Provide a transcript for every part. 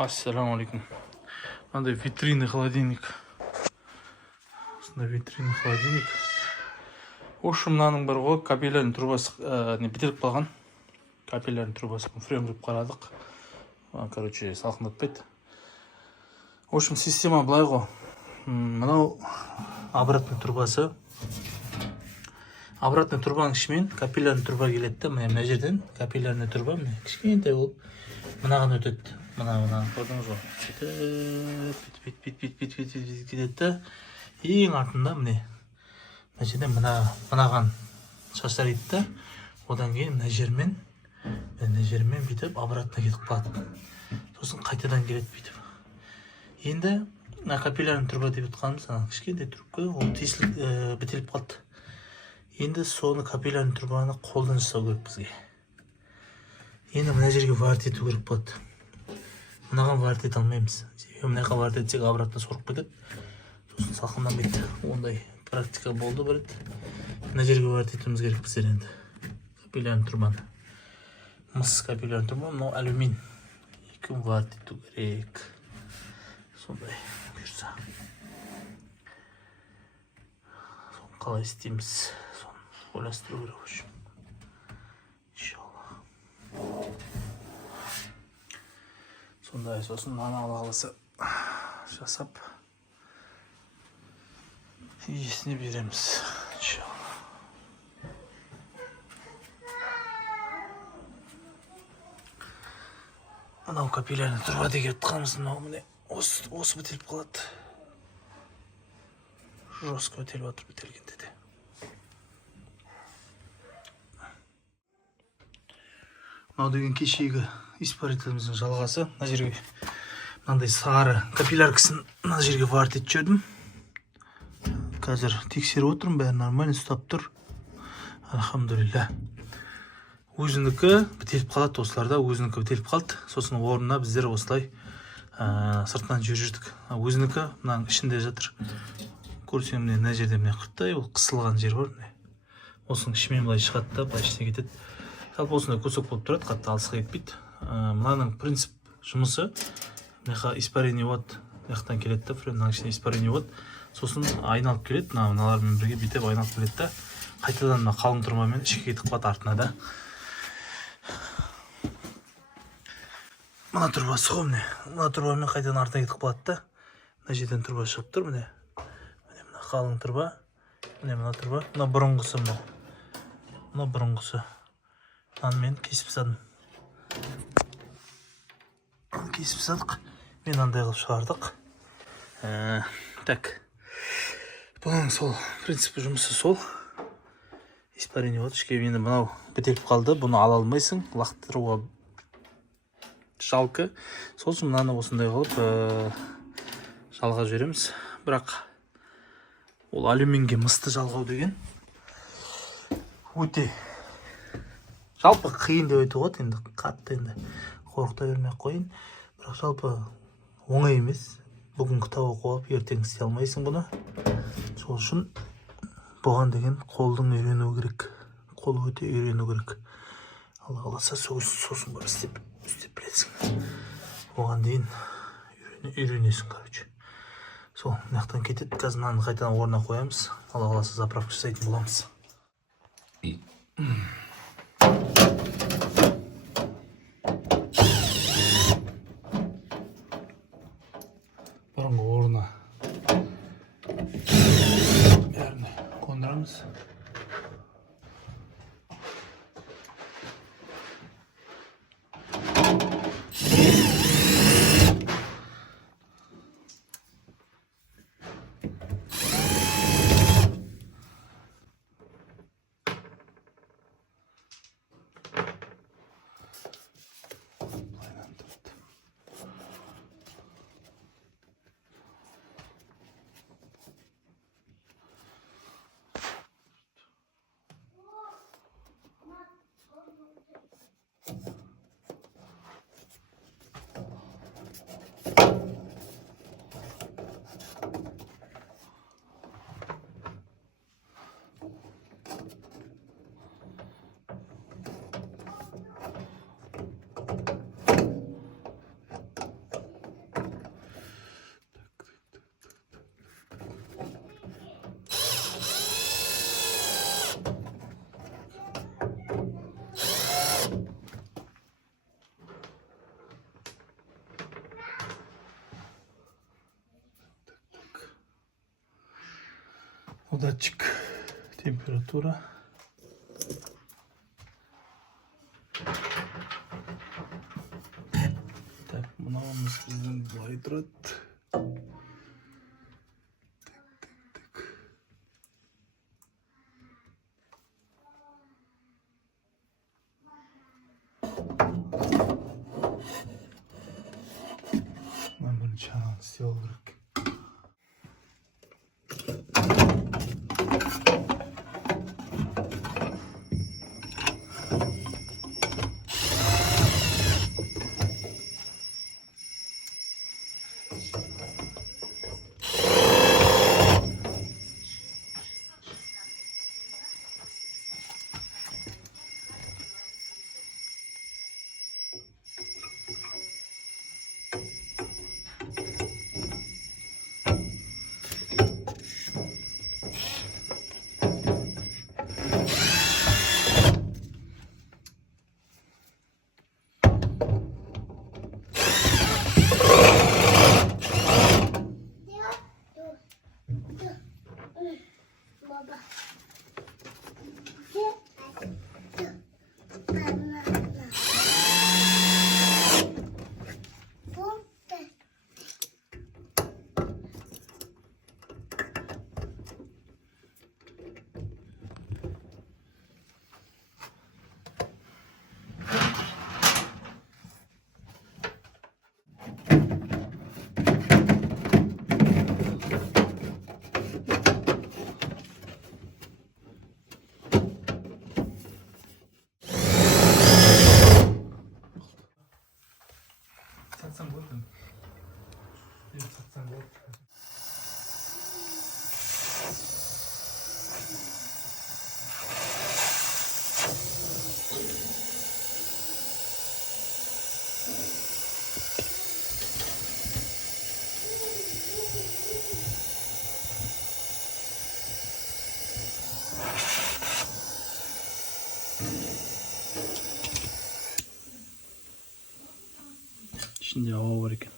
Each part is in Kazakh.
Ассаламу алейкум. Мынандай витринный холодильник. Осындай витринный холодильник. В общем, мынаның бар ғой, капиллярный трубасы бітеліп қалған. Капиллярный трубасы фрем қарадық. Короче, салқындатпайды. В общем, система былай ғой. Мынау обратный трубасы. Обратный трубаның ішімен капиллярный труба келеді. Мына жерден капиллярный труба кішкентай болып мынаған өтеді. Мына көрдіңіз ғой. Бүйтіп кетеді. Ең артында мына жерден мынаған шаштар етті. Одан кейін мына жермен бүйтіп обратно кетіп қалады. Сосын қайтадан келеді бүйтіп. Енді капиллярный труба деп отқанымыз кішкентай трубка, ол тесіліп бітеліп қалды. Енді соны капиллярный трубаны қолдан жасау керек бізге. Енді мына жерге варт ету керек болады. Мынаған варт ете алмаймыз. Мынаға варт етсек обратно сорып кетеді. Сосын салқынданбайды. Ондай практика болды бір рет. Мына жерге варт етуіміз керек біздер енді. Капиллярный трубаны. Мыс капиллярный труба, мынау алюмин. Екі варт ету керек. Сондай бұйырса. Соны қалай істейміз? Ойластыру керек үшін. Иншалла. Сондай сосын мына Алла қаласа жасап иесіне береміз. Иншалла. Мынау капиллярный труба деген отқанымыз мынау міне осы бітеліп қалады. Жестко бітеліп жатыр бітелгенде де. Мынау деген кешегі испарителіміздің жалғасы. Мына жерге мынандай сары капилляркасын мына жерге варт етіп жібердім. Қазір тексеріп отырмын, бәрі нормально ұстап тұр. Алхамдулилля. Өзінікі бітеліп қалады, осыларда өзінікі бітеліп қалды. Сосын орнына біздер осылай сыртынан жүрдік. Өзінікі мынаның ішінде жатыр. Көрсем мына жерде мына қырттай ол қысылған жер бар. Осының ішімен былай шығады да, былай ішіне кетеді. Жалпы осындай көсек болып тұрады, қатты алысқа кетпейді. Мынаның принцип жұмысы, мынаға испарение болады, мынаяқтан келеді да, френнің ішіне испарение болады. Сосын айналып келеді, мыналармен бірге бүйтіп айналып келеді да, қайтадан мына қалың трубамен ішке кетіп қалады артына да. Мына трубасы ғой міне, мына трубамен қайтадан артына кетіп қалады да. Мына жерден труба шығып тұр міне. Мына қалың труба, мына труба, мына бұрынғысы мына. Мына бұрынғысы. Мен кесіп садым. Кесіп садық. Мен андай қылып шығардық. Так. Бұның сол, принципі жұмысы сол. Испарение болады. Ішке енді мынау бітеліп қалды. Бұны ала алмайсың. Лақтыруға жалко. Сол үшін мынаны осындай қылып жалға жібереміз. Бірақ ол алюминге мысты жалғау деген өте жалпы қиын деп айтуға болады, енді қатты енді қорқыта бермей қойын. Бірақ жалпы оңай емес. Бүгін кітап оқып алып, ертең істей алмайсың бұны. Сол үшін бұған деген қолдың үйрену керек. Қол өте үйрену керек. Алла қаласа сосын бар істеп білесің. Оған дейін үйренесің, короче. Сол, мынаяқтан кетеді. Қазір мынаны қайтадан орнына қоямыз. Алла қаласа заправка жасайтын боламыз. Бұрынғы орнына бәріне қондырамыз. Датчик температура. Так, мынауымыз біздің былай тұрады. Мен бірінші ананы істеу керек. Satsan olur mu? Evet, satsan olur. İçinde hava var iken.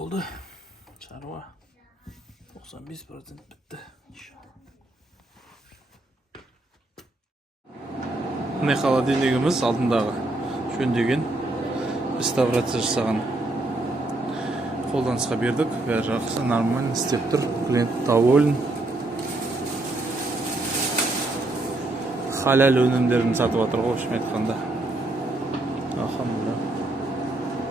Oldu. Çarva 95% bitti. İnşallah. Ne холодильнигimiz алдындағы жөндеген реставрация жасаған қолданысқа бердік. Бәрі жақсы, нормально істеп тұр. Клиент доволен. Халал өнімдерін сатып жатыр ғой, шын айтқанда. Алхамдулилlah.